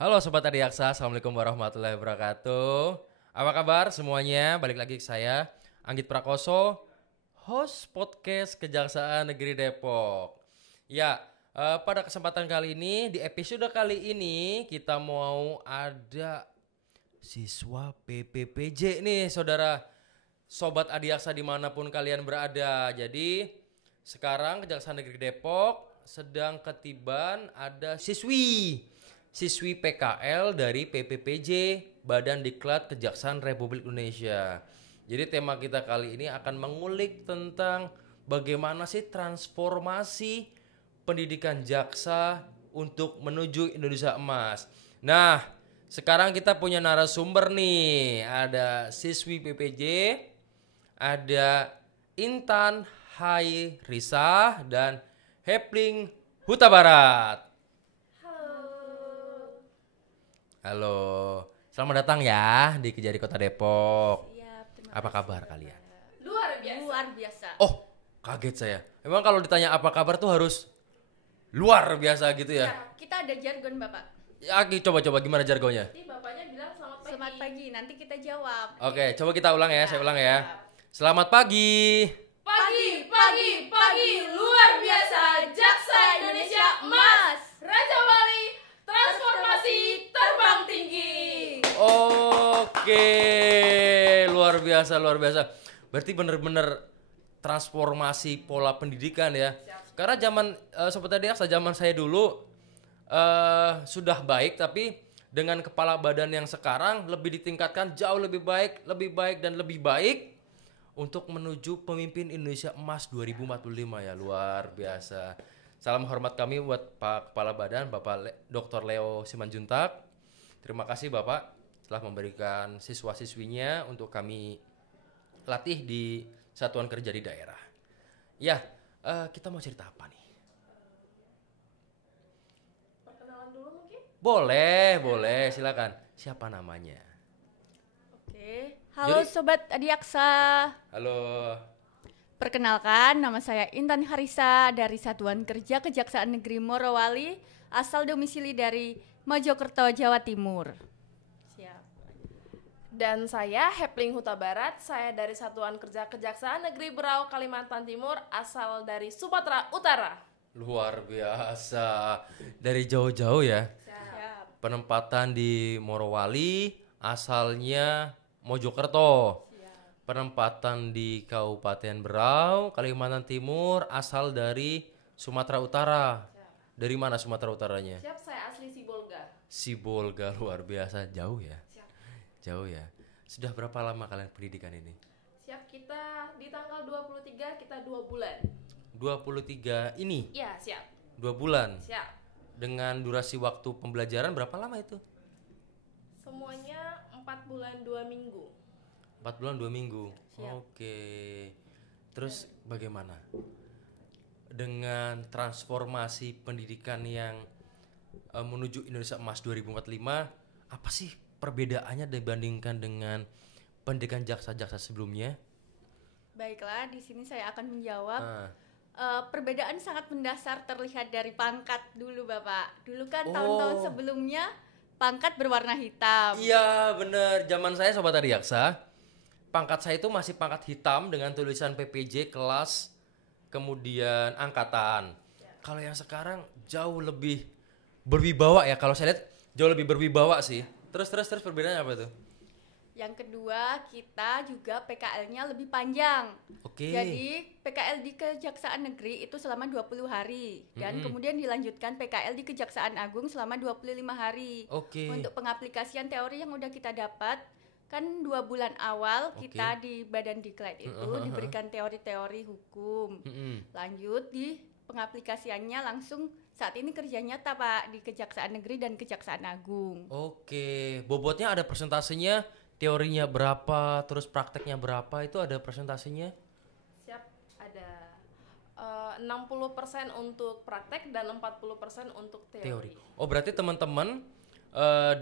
Halo Sobat Adiaksa, Assalamualaikum warahmatullahi wabarakatuh. Apa kabar semuanya? Balik lagi ke saya, Anggit Prakoso, host podcast Kejaksaan Negeri Depok. Ya, pada kesempatan kali ini, di episode kali ini kita mau ada siswa PPPJ nih saudara. Sobat Adiaksa dimanapun kalian berada. Jadi sekarang Kejaksaan Negeri Depok sedang ketiban ada siswi PKL dari PPPJ Badan Diklat Kejaksaan Republik Indonesia. Jadi tema kita kali ini akan mengulik tentang bagaimana sih transformasi pendidikan jaksa untuk menuju Indonesia Emas. Nah, sekarang kita punya narasumber nih. Ada siswi PPJ, ada Intan Hairisa dan Hepling Huta Barat. Halo, selamat datang ya di Kejari Kota Depok. Siap, Apa kabar kalian? Luar biasa. Oh, kaget saya. Emang kalau ditanya apa kabar tuh harus luar biasa gitu ya? Kita ada jargon Bapak. Ya, coba gimana jargonnya? Nanti bapaknya bilang selamat pagi. Selamat pagi, nanti kita jawab. Oke, coba kita ulang ya, saya ulang ya. Selamat pagi. Pagi, luar biasa. Jaksa Indonesia Emas. Raja Wali, transformasi terbang tinggi. Oke, luar biasa. Berarti bener-bener transformasi pola pendidikan ya. Karena zaman seperti zaman saya dulu sudah baik, tapi dengan kepala badan yang sekarang lebih ditingkatkan jauh lebih baik dan lebih baik untuk menuju pemimpin Indonesia Emas 2045 ya, luar biasa. Salam hormat kami buat Pak Kepala Badan, Bapak Dr. Leo Simanjuntak. Terima kasih Bapak telah memberikan siswa-siswinya untuk kami latih di satuan kerja di daerah. Ya, kita mau cerita apa nih? Perkenalan dulu mungkin? Boleh, silakan. Siapa namanya? Oke. Halo Sobat Adiaksa. Halo. Perkenalkan, nama saya Intan Hairisa dari Satuan Kerja Kejaksaan Negeri Morowali, asal domisili dari Mojokerto, Jawa Timur. Siap. Dan saya Hepling Huta Barat. Saya dari Satuan Kerja Kejaksaan Negeri Berau, Kalimantan Timur, asal dari Sumatera Utara. Luar biasa. Dari jauh-jauh ya. Siap. Penempatan di Morowali, asalnya Mojokerto. Penempatan di Kabupaten Berau, Kalimantan Timur, asal dari Sumatera Utara. Dari mana Sumatera Utaranya? Siap, saya asli Sibolga. Sibolga, luar biasa. Jauh ya? Siap. Jauh ya. Sudah berapa lama kalian pendidikan ini? Siap, kita di tanggal 23 kita 2 bulan. 23 ini? Iya, siap. 2 bulan? Siap. Dengan durasi waktu pembelajaran berapa lama itu? Semuanya 4 bulan 2 minggu. 4 bulan 2 minggu. Siap. Oke. Terus bagaimana dengan transformasi pendidikan yang menuju Indonesia Emas 2045, apa sih perbedaannya dibandingkan dengan pendidikan jaksa-jaksa sebelumnya? Baiklah, di sini saya akan menjawab. Nah, Perbedaan sangat mendasar terlihat dari pangkat dulu Bapak. Dulu kan Oh. tahun-tahun sebelumnya pangkat berwarna hitam. iya bener, zaman saya Sobat Adiaksa, pangkat saya itu masih pangkat hitam dengan tulisan PPJ kelas, kemudian angkatan. Kalau yang sekarang jauh lebih berwibawa ya, kalau saya lihat jauh lebih berwibawa sih. Terus perbedaannya apa tuh? Yang kedua, kita juga PKL-nya lebih panjang. Oke. Jadi PKL di Kejaksaan Negeri itu selama 20 hari dan kemudian dilanjutkan PKL di Kejaksaan Agung selama 25 hari. Oke. Untuk pengaplikasian teori yang udah kita dapat, kan 2 bulan awal kita di Badan Diklat itu diberikan teori-teori hukum. Lanjut di pengaplikasiannya langsung saat ini kerja nyata Pak di Kejaksaan Negeri dan Kejaksaan Agung. Oke, bobotnya ada persentasenya, teorinya berapa, terus prakteknya berapa, itu ada presentasinya? Siap, ada 60% untuk praktek dan 40% untuk teori. Oh, berarti teman-teman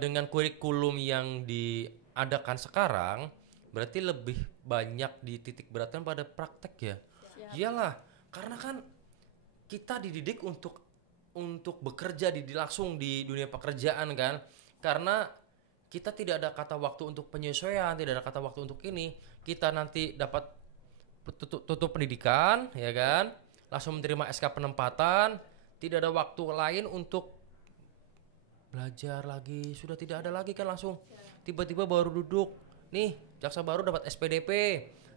dengan kurikulum yang diadakan sekarang berarti lebih banyak dititik beratkan pada praktek ya? Siap. Iyalah, karena kan kita dididik untuk bekerja langsung di dunia pekerjaan kan. Karena kita tidak ada kata waktu untuk penyesuaian, tidak ada kata waktu untuk ini. Kita nanti dapat tutup pendidikan, ya kan? Langsung menerima SK penempatan, tidak ada waktu lain untuk belajar lagi. Sudah tidak ada lagi kan, langsung tiba-tiba baru duduk. Nih, jaksa baru dapat SPDP.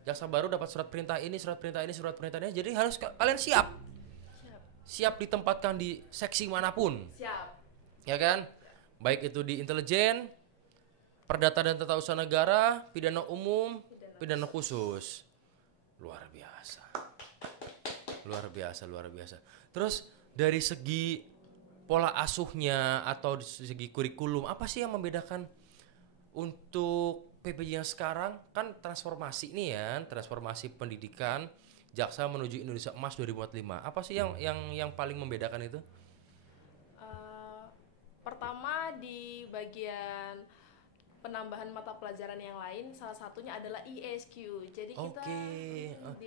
Jaksa baru dapat surat perintah ini, surat perintah ini, surat perintah ini. Jadi harus kalian siap. Siap ditempatkan di seksi manapun. Siap. Ya kan? Baik itu di intelijen, perdata dan tata usaha negara, pidana umum, pidana khusus. Luar biasa. Luar biasa, luar biasa. Terus dari segi pola asuhnya atau dari segi kurikulum, apa sih yang membedakan untuk PPJ yang sekarang? Kan transformasi nih ya, transformasi pendidikan jaksa menuju Indonesia Emas 2045. Apa sih yang paling membedakan itu? Pertama di bagian penambahan mata pelajaran yang lain, salah satunya adalah ESQ. Jadi kita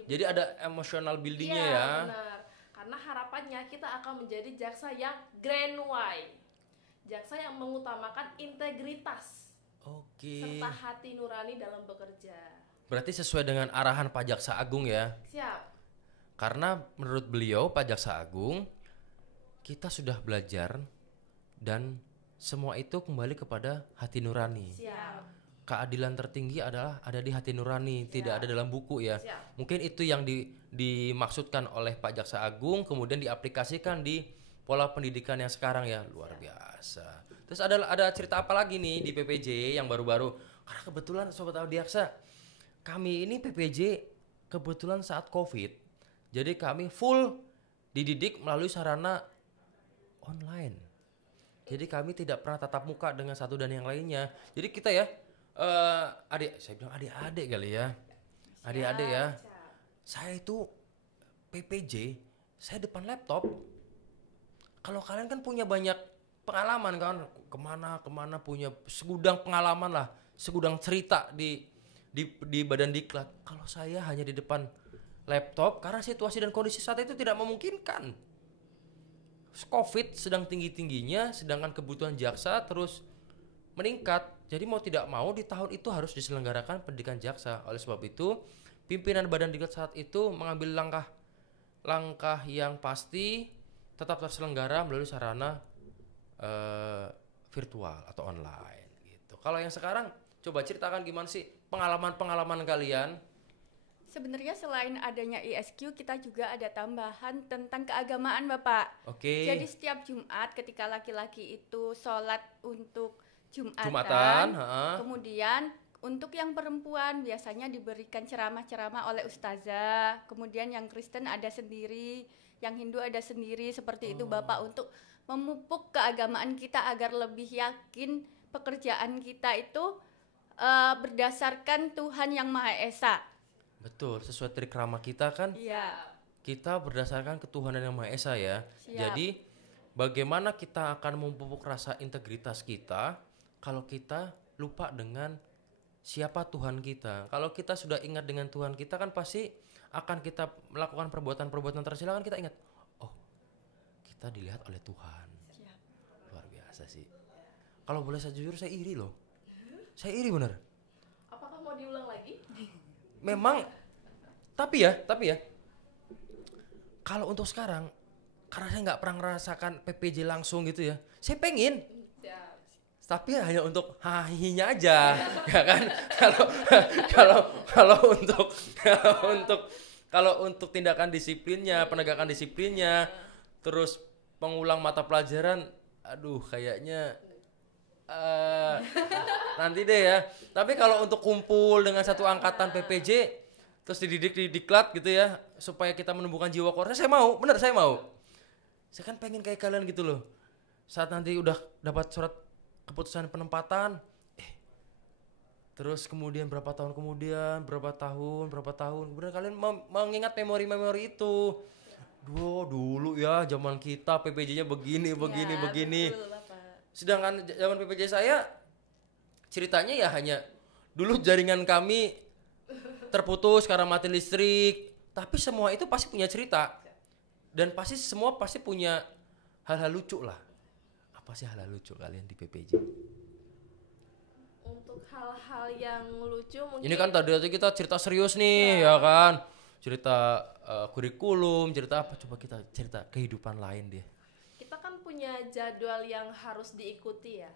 Jadi ada emotional buildingnya iya, ya. Benar. Karena harapannya kita akan menjadi jaksa yang Grand Y. Jaksa yang mengutamakan integritas. Serta hati nurani dalam bekerja. Berarti sesuai dengan arahan Pak Jaksa Agung ya. Siap. Karena menurut beliau Pak Jaksa Agung, kita sudah belajar dan semua itu kembali kepada hati nurani. Siap. Keadilan tertinggi adalah ada di hati nurani, tidak ada dalam buku ya. Siap. Mungkin itu yang dimaksudkan oleh Pak Jaksa Agung, kemudian diaplikasikan di pola pendidikan yang sekarang ya. Luar biasa. Terus ada cerita apa lagi nih di PPJ yang baru-baru? Karena kebetulan Sobat Audiaksa, kami ini PPJ kebetulan saat COVID. Jadi kami full dididik melalui sarana online. Jadi kami tidak pernah tatap muka dengan satu dan yang lainnya. Jadi kita ya, saya bilang adik-adik kali ya. Adik-adik ya. Saya itu PPJ, saya depan laptop. Kalau kalian kan punya banyak pengalaman kan, kemana punya segudang pengalaman lah, segudang cerita di badan diklat. Kalau saya hanya di depan laptop karena situasi dan kondisi saat itu tidak memungkinkan. COVID sedang tinggi-tingginya, sedangkan kebutuhan jaksa terus meningkat. Jadi mau tidak mau di tahun itu harus diselenggarakan pendidikan jaksa. Oleh sebab itu, pimpinan badan diklat saat itu mengambil langkah yang pasti tetap terselenggara melalui sarana virtual atau online gitu. Kalau yang sekarang coba ceritakan gimana sih pengalaman kalian? Sebenarnya selain adanya ESQ, kita juga ada tambahan tentang keagamaan, Bapak. Jadi setiap Jumat ketika laki-laki itu sholat untuk Jumatan, kemudian untuk yang perempuan biasanya diberikan ceramah-ceramah oleh ustazah. Kemudian yang Kristen ada sendiri, yang Hindu ada sendiri, seperti itu Bapak, untuk memupuk keagamaan kita agar lebih yakin pekerjaan kita itu berdasarkan Tuhan yang Maha Esa. Betul, sesuai trikrama kita kan. Iya. Kita berdasarkan ketuhanan yang Maha Esa ya. Siap. Jadi bagaimana kita akan memupuk rasa integritas kita kalau kita lupa dengan siapa Tuhan kita. Kalau kita sudah ingat dengan Tuhan kita kan pasti akan kita melakukan perbuatan-perbuatan tercela kan kita ingat, oh kita dilihat oleh Tuhan. Siap. Luar biasa sih. Kalau boleh saya jujur, saya iri loh. Saya iri bener. Apakah mau diulang lagi? Memang, tapi ya, kalau untuk sekarang, karena saya nggak pernah merasakan PPJ langsung gitu ya, saya pengen, tapi hanya untuk hahinya aja, ya kan? Kalau untuk tindakan disiplinnya, penegakan disiplinnya, terus pengulang mata pelajaran, aduh kayaknya nanti deh ya. Tapi kalau untuk kumpul dengan satu angkatan PPJ terus dididik di diklat gitu ya, supaya kita menumbuhkan jiwa korsa, saya mau, bener saya mau. Saya kan pengen kayak kalian gitu loh. Saat nanti udah dapat surat keputusan penempatan, terus kemudian berapa tahun kemudian, berapa tahun, kemudian kalian mengingat memori-memori itu. Dulu ya zaman kita PPJ-nya begini. Betul, Sedangkan zaman PPJ saya ceritanya ya hanya dulu jaringan kami terputus karena mati listrik, tapi semua itu pasti punya cerita dan semua pasti punya hal-hal lucu lah. Apa sih hal-hal lucu kalian di PPJ? untuk hal-hal yang lucu mungkin. Ini kan tadi kita cerita serius nih, ya kan? Cerita kurikulum, cerita apa? Coba kita cerita kehidupan lain deh. Kita kan punya jadwal yang harus diikuti ya,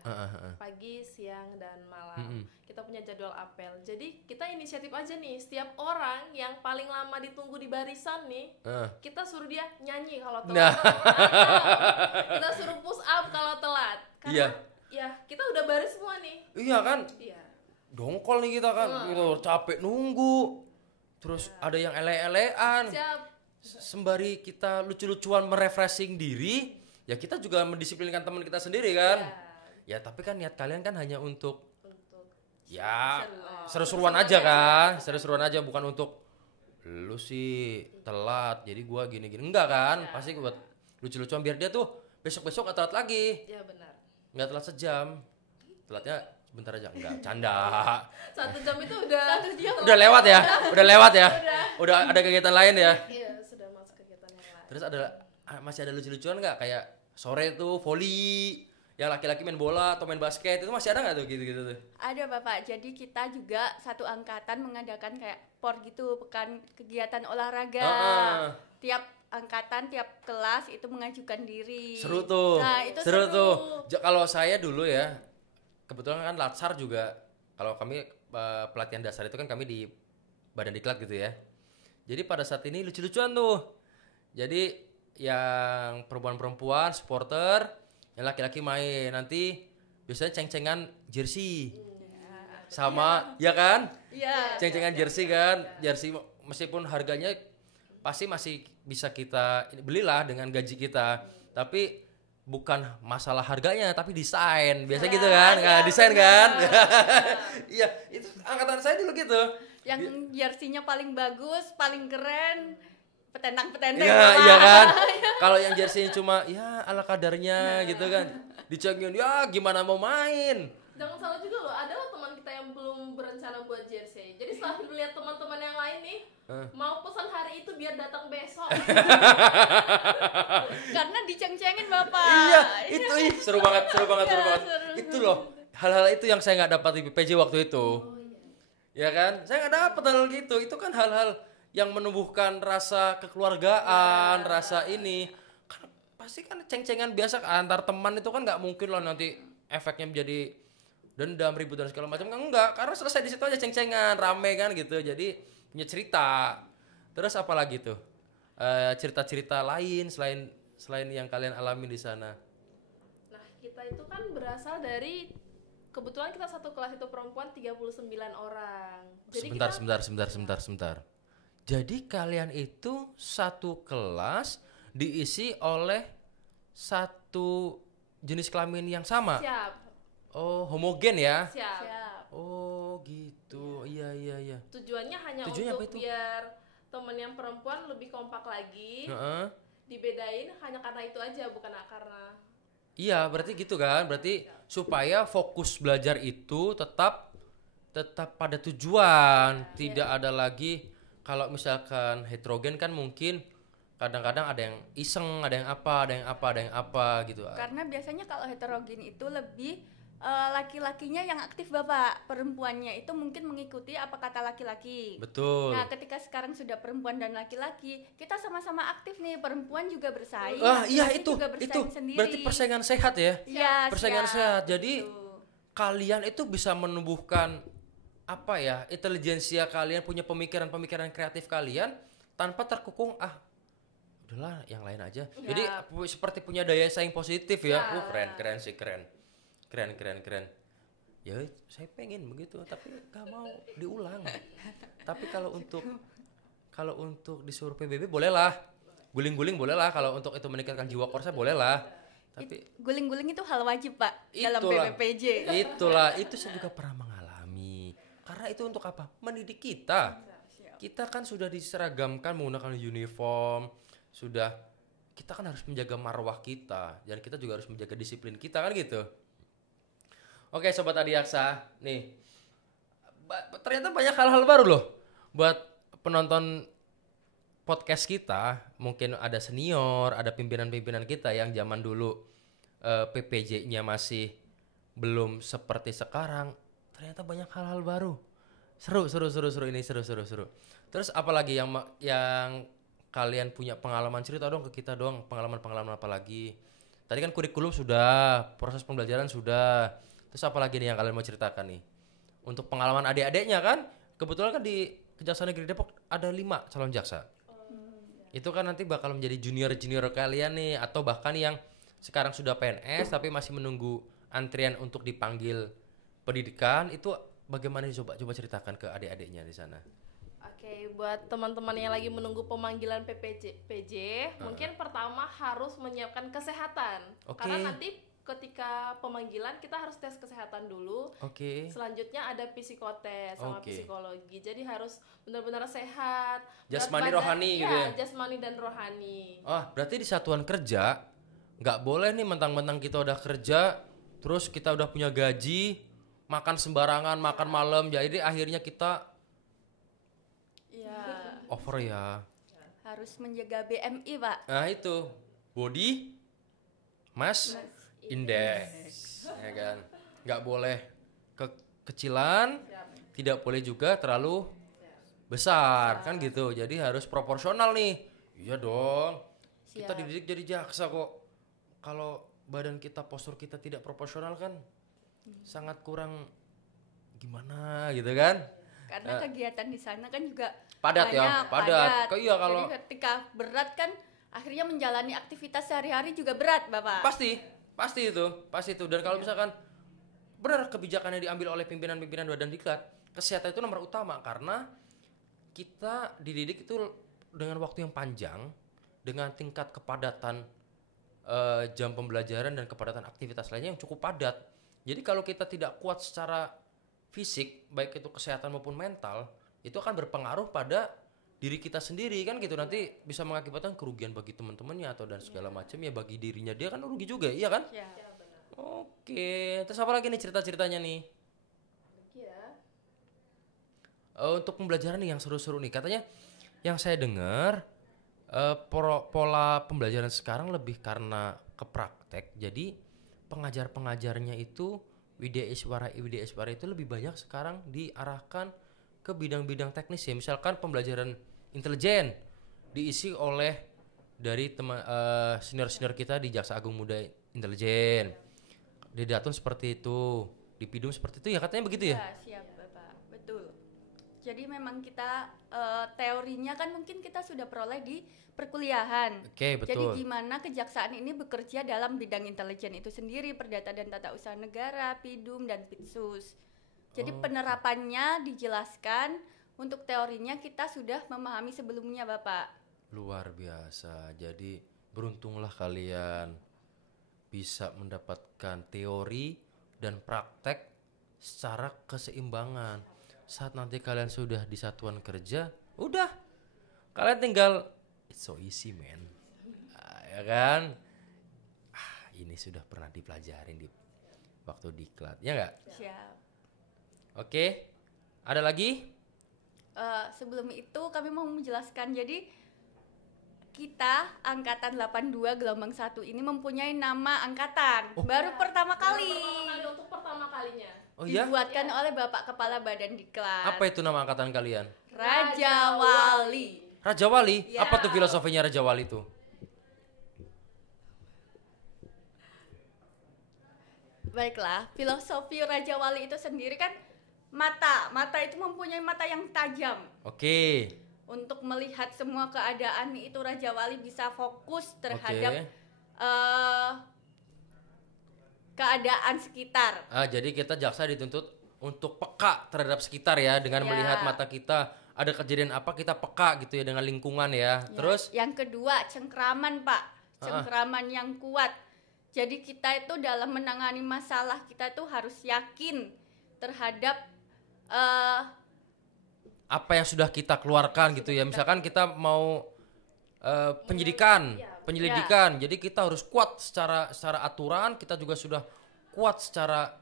pagi, siang, dan malam. Kita punya jadwal apel. Jadi kita inisiatif aja nih, setiap orang yang paling lama ditunggu di barisan nih, kita suruh dia nyanyi kalau telat. Kita suruh push up kalau telat. Karena ya kita udah baris semua nih. Iya kan? Iya. Dongkol nih kita kan, capek nunggu. Terus ada yang ele-elean. Sembari kita lucu-lucuan merefreshing diri, ya kita juga mendisiplinkan teman kita sendiri kan. Ya tapi kan niat kalian kan hanya untuk ya seru-seruan aja kan, seru-seruan aja, bukan untuk lu sih telat jadi gua gini-gini, enggak kan. Pasti buat lucu-lucuan biar dia tuh besok-besok gak telat lagi. Iya benar. Nggak telat sejam, telatnya sebentar aja, enggak, canda. 1 jam itu udah lewat ya, udah ada kegiatan lain ya. Iya, sudah masuk kegiatan yang lain. Terus masih ada lucu-lucuan nggak, kayak sore tuh volley, yang laki-laki main bola atau main basket, itu masih ada nggak tuh gitu-gitu tuh? Ada Bapak, jadi kita juga satu angkatan mengadakan kayak POR gitu, pekan kegiatan olahraga. Tiap angkatan, tiap kelas itu mengajukan diri. Seru tuh. Nah, itu seru tuh. Kalau saya dulu ya, kebetulan kan Latsar juga, kalau kami pelatihan dasar itu kan kami di Badan Diklat gitu ya. Jadi pada saat ini lucu-lucuan tuh. Jadi yang perempuan-perempuan supporter, yang laki-laki main, nanti biasanya ceng-cengan jersey. Sama, ya kan? Iya. Ceng-cengan jersey kan, jersey meskipun harganya pasti masih bisa kita belilah dengan gaji kita, tapi bukan masalah harganya, tapi desain. Biasa gitu kan, desain kan? Iya, itu angkatan saya dulu gitu. Yang jersey-nya paling bagus, paling keren, petendang-petendang. Iya kan? Kalau yang jersey cuma ya ala kadarnya gitu kan, dicengin ya gimana mau main. Jangan salah juga loh, ada loh teman kita yang belum berencana buat jersey. Jadi setelah melihat teman-teman yang lain nih, mau pesan hari itu biar datang besok. Karena diceng-cengin Bapak. Iya, itu seru banget. Itu loh, hal-hal itu yang saya nggak dapat di PPJ waktu itu. Ya kan, saya nggak dapat hal gitu. Itu kan hal-hal yang menumbuhkan rasa kekeluargaan, rasa ini. Kan, pasti kan ceng-cengan biasa antar teman itu kan nggak mungkin loh nanti efeknya menjadi dendam, ribut dan segala macam, kan enggak, karena selesai di situ aja ceng-cengan, rame kan gitu. Jadi punya cerita. Terus apa lagi tuh? Cerita-cerita lain selain yang kalian alami di sana. Nah, kita itu kan berasal dari, kebetulan kita satu kelas itu perempuan 39 orang. Jadi Sebentar. Jadi kalian itu satu kelas diisi oleh satu jenis kelamin yang sama? Siap. Oh, homogen ya? Siap. Oh, gitu. Iya. Tujuannya hanya untuk biar temen yang perempuan lebih kompak lagi. Dibedain hanya karena itu aja, bukan karena. Iya, berarti gitu kan? Berarti supaya fokus belajar itu tetap pada tujuan, tidak ada lagi. Kalau misalkan heterogen kan mungkin kadang-kadang ada yang iseng, ada yang apa gitu. Karena biasanya kalau heterogen itu lebih laki-lakinya yang aktif Bapak, perempuannya itu mungkin mengikuti apa kata laki-laki. Betul. Nah, ketika sekarang sudah perempuan dan laki-laki, kita sama-sama aktif nih, perempuan juga bersaing, iya juga bersaing sendiri. Berarti persaingan sehat ya? Iya, persaingan sehat. Jadi kalian itu bisa menumbuhkan apa ya, intelijensia kalian, punya pemikiran kreatif kalian tanpa terkukung udahlah yang lain aja. Jadi seperti punya daya saing positif ya. Keren. Ya saya pengen begitu, tapi gak mau diulang. Tapi kalau untuk disuruh PBB bolehlah, guling-guling bolehlah, kalau untuk itu meningkatkan jiwa korsa bolehlah. Tapi guling-guling itu hal wajib Pak dalam PPPJ. Itu saya juga pernah mengalami. Karena itu untuk apa? Mendidik kita. Kita kan sudah diseragamkan menggunakan uniform, kita kan harus menjaga marwah kita, dan kita juga harus menjaga disiplin kita kan gitu. Oke Sobat Adiaksa, nih ternyata banyak hal-hal baru loh buat penonton podcast kita. Mungkin ada senior, ada pimpinan-pimpinan kita yang zaman dulu PPJ-nya masih belum seperti sekarang. ternyata banyak hal-hal baru. Seru ini seru. Terus apalagi yang kalian punya pengalaman, cerita dong ke kita dong, pengalaman apa lagi? Tadi kan kurikulum sudah, proses pembelajaran sudah. Terus apa lagi nih yang kalian mau ceritakan nih? Untuk pengalaman adik-adiknya kan, kebetulan kan di Kejaksaan Negeri Depok ada 5 calon jaksa. Itu kan nanti bakal menjadi junior kalian nih, atau bahkan yang sekarang sudah PNS tapi masih menunggu antrian untuk dipanggil pendidikan. Itu bagaimana coba ceritakan ke adik-adiknya di sana. Oke, buat teman-teman yang lagi menunggu pemanggilan PJ, mungkin pertama harus menyiapkan kesehatan. Karena nanti ketika pemanggilan kita harus tes kesehatan dulu. Selanjutnya ada psikotes sama psikologi. Jadi harus benar-benar sehat. Jasmani rohani gitu ya. Jasmani dan rohani. Berarti di satuan kerja nggak boleh nih mentang-mentang kita udah kerja, terus kita udah punya gaji, makan sembarangan, makan malam. Jadi akhirnya kita over ya. Harus menjaga BMI, Pak. Nah itu, body mass index, ya kan. Nggak boleh kekecilan, tidak boleh juga terlalu besar, kan gitu. Jadi harus proporsional nih. Iya dong. Kita dididik jadi jaksa kok. Kalau badan kita, postur kita tidak proporsional kan sangat kurang gimana gitu kan. Karena kegiatan di sana kan juga padat. Iya, kalau jadi ketika berat kan akhirnya menjalani aktivitas sehari-hari juga berat, Bapak. Pasti itu. Dan kalau misalkan benar kebijakannya diambil oleh pimpinan-pimpinan badan diklat, kesehatan itu nomor utama, karena kita dididik itu dengan waktu yang panjang, dengan tingkat kepadatan jam pembelajaran dan kepadatan aktivitas lainnya yang cukup padat. Jadi kalau kita tidak kuat secara fisik, baik itu kesehatan maupun mental, itu akan berpengaruh pada diri kita sendiri kan gitu. Nanti bisa mengakibatkan kerugian bagi teman-temannya atau dan segala macam, ya bagi dirinya dia kan rugi juga, iya kan? Ya. Oke, terus apa lagi nih cerita-ceritanya nih? Untuk pembelajaran nih yang seru-seru nih, katanya yang saya dengar pola pembelajaran sekarang lebih karena ke praktek. Jadi pengajar-pengajarnya itu Widya Iswara itu lebih banyak sekarang diarahkan ke bidang-bidang teknis ya. Misalkan pembelajaran intelijen diisi oleh dari senior-senior kita di Jaksa Agung Muda Intelijen. Di Datun seperti itu, di Pidum seperti itu ya, katanya begitu ya? Ya, siap Bapak, betul. Jadi memang kita teorinya kan mungkin kita sudah peroleh di perkuliahan. Oke, betul. Jadi gimana kejaksaan ini bekerja dalam bidang intelijen itu sendiri, perdata dan tata usaha negara, Pidum dan Pitsus. Jadi penerapannya dijelaskan, untuk teorinya kita sudah memahami sebelumnya, Bapak. Luar biasa. Jadi beruntunglah kalian bisa mendapatkan teori dan praktek secara keseimbangan. Saat nanti kalian sudah di satuan kerja, udah kalian tinggal it's so easy man, ya kan? Ini sudah pernah dipelajarin di waktu diklat, ya nggak? Siap. Oke, ada lagi? Sebelum itu kami mau menjelaskan, jadi kita angkatan 82 gelombang 1 ini mempunyai nama angkatan baru pertama kali. Untuk pertama kalinya. Oh iya? Dibuatkan oleh Bapak Kepala Badan Diklat. Apa itu nama angkatan kalian? Raja Wali. Raja Wali? Ya. Apa tuh filosofinya Raja Wali itu? Baiklah, filosofi Raja Wali itu sendiri kan mata itu mempunyai mata yang tajam. Oke. Untuk melihat semua keadaan itu Raja Wali bisa fokus terhadap keadaan sekitar. Jadi kita jaksa dituntut untuk peka terhadap sekitar ya, dengan melihat mata kita ada kejadian apa kita peka gitu ya dengan lingkungan ya. Terus yang kedua cengkraman, Pak. Cengkraman yang kuat. Jadi kita itu dalam menangani masalah kita itu harus yakin terhadap apa yang sudah kita keluarkan gitu ya. Misalkan kita mau penyelidikan. Jadi kita harus kuat secara aturan, kita juga sudah kuat secara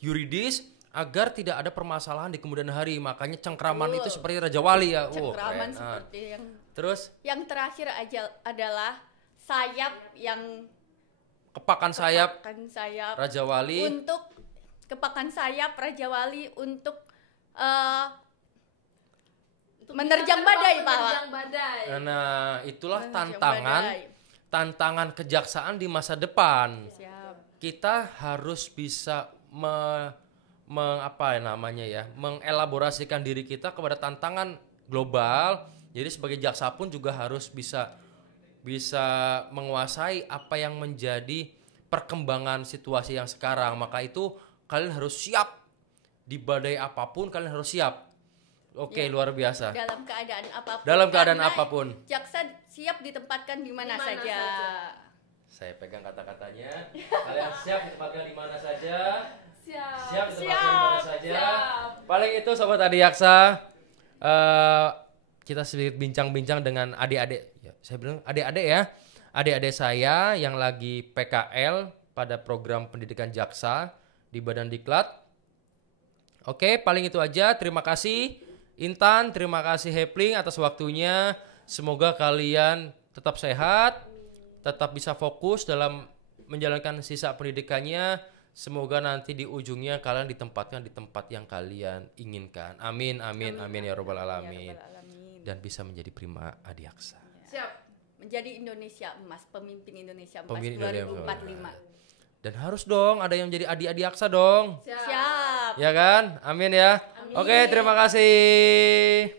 yuridis agar tidak ada permasalahan di kemudian hari. Makanya cengkraman itu seperti Raja Wali ya. Cengkraman seperti yang. Terus yang terakhir adalah sayap yang kepakan sayap Raja Wali untuk kepakan sayap Raja Wali untuk Untuk menerjang bisa badai, Pak. menerjang badai. Nah, itulah Menerjang tantangan kejaksaan di masa depan. Siap. Kita harus bisa mengelaborasikan diri kita kepada tantangan global. Jadi sebagai jaksa pun juga harus bisa menguasai apa yang menjadi perkembangan situasi yang sekarang. Maka itu kalian harus siap di badai apapun, kalian harus siap. Oke, luar biasa. Dalam keadaan apapun. Dalam keadaan Karena apapun. Jaksa siap ditempatkan di mana saja. Saya pegang kata-katanya. Kalian siap ditempatkan di mana saja. Siap ditempatkan di mana saja. Paling itu Sobat Adiaksa. Kita sedikit bincang-bincang dengan adik-adik. Ya, saya bilang adik-adik ya. Adik-adik saya yang lagi PKL pada program pendidikan jaksa di Badan Diklat. Oke, paling itu aja. Terima kasih Intan, terima kasih Hepling atas waktunya. Semoga kalian tetap sehat, tetap bisa fokus dalam menjalankan sisa pendidikannya. Semoga nanti di ujungnya kalian ditempatkan di tempat yang kalian inginkan. Amin, amin, amin ya robbal alamin. Dan bisa menjadi prima adiaksa. Siap. Menjadi Indonesia Emas, pemimpin Indonesia Emas Pemimpin 2045. Dan harus dong ada yang jadi adiaksa dong. Siap. Ya kan? Amin ya. Oke, terima kasih.